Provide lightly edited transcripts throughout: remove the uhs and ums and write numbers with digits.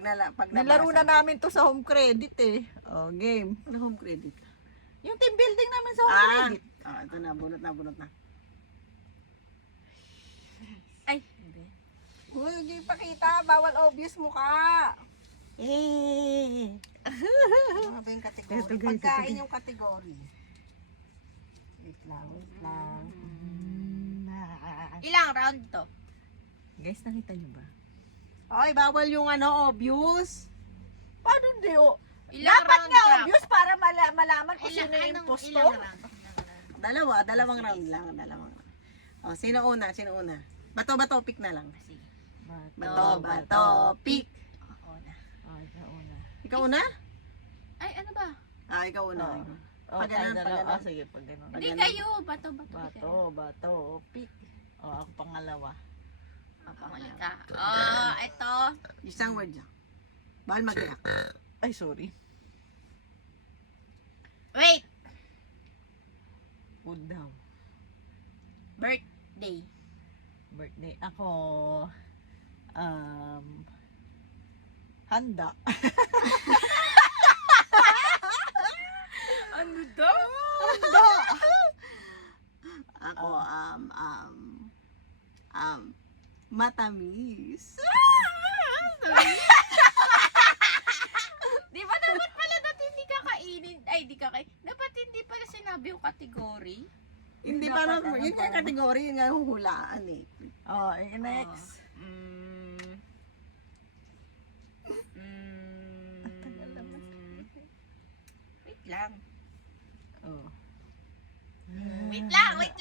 Nilaro na namin to sa home credit eh. Oh, game. Ano home credit? Yung team building namin sa home credit. Ito na, bunot na. Ay, hindi. Uy, huwag yung ipakita. Bawal obvious mukha. Ano ba yung kategory? Ito, guys, Pagkain yung kategory. Wait lang. Ilang round to? Guys, nakita niyo ba? Ay, bawal yung obvious. Paano hindi Ilang Dapat round nga ka? obvious para malaman kung sino yung Ilang impostor. round? Dalawang round lang. Oh, sino una? Bato, pick na lang. Sige. Bato, pick. Ako na. Ikaw una? Ay, ano ba? Ikaw una. Oh, Pag ganun, pag ganun. sige, pag ganun. Hindi kayo. Bato. Bato, pick. Oh, ako pangalawa. Papangalan ka. Ito. Isang word lang. Bawal mag-react. Ay, sorry. Wait. Food daw. Birthday. Birthday. Ako, handa. Ano daw? Handa! Ako, matamis. Di ba dapat pala dati hindi kakainin? Ay, di kakainin. Dapat hindi pala sinabi yung category. Hindi pa naman, yun nga kategory, yun nga huhulaan eh. Oh, next. Wait lang. Oh. Wait lang. Wait.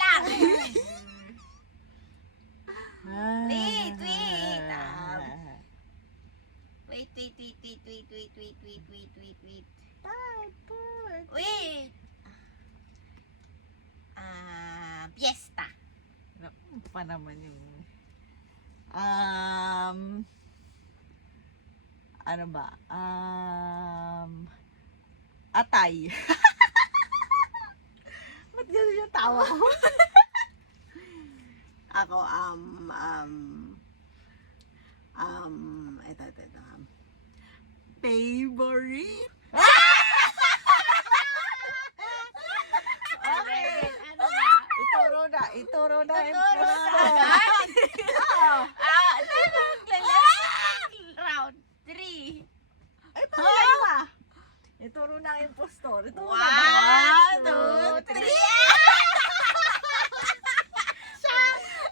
Wait. Fiesta. Naku, pa naman yung ano ba? Atay. Ba't ganun yung tawa ko? Ako, ito. Favorite? Okay. Ano ba? Ituro na yung Ituro na puso. agad? Round 3. Ay, pangalawa. Ituro na yung impostor. Ituro na. 1, 2, 3.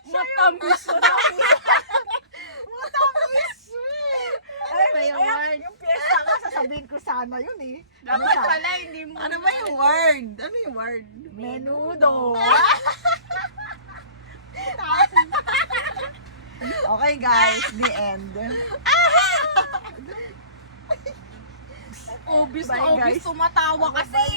Matamis na. Matamis. Ay, yung piyesta ka, sasabihin ko sana yun eh. Dapat pala hindi mo. Ano ba yung word? Ano yung word? Menudo. Okay guys, the end. Obvious Bye, na obvious guys. tumatawa kasi.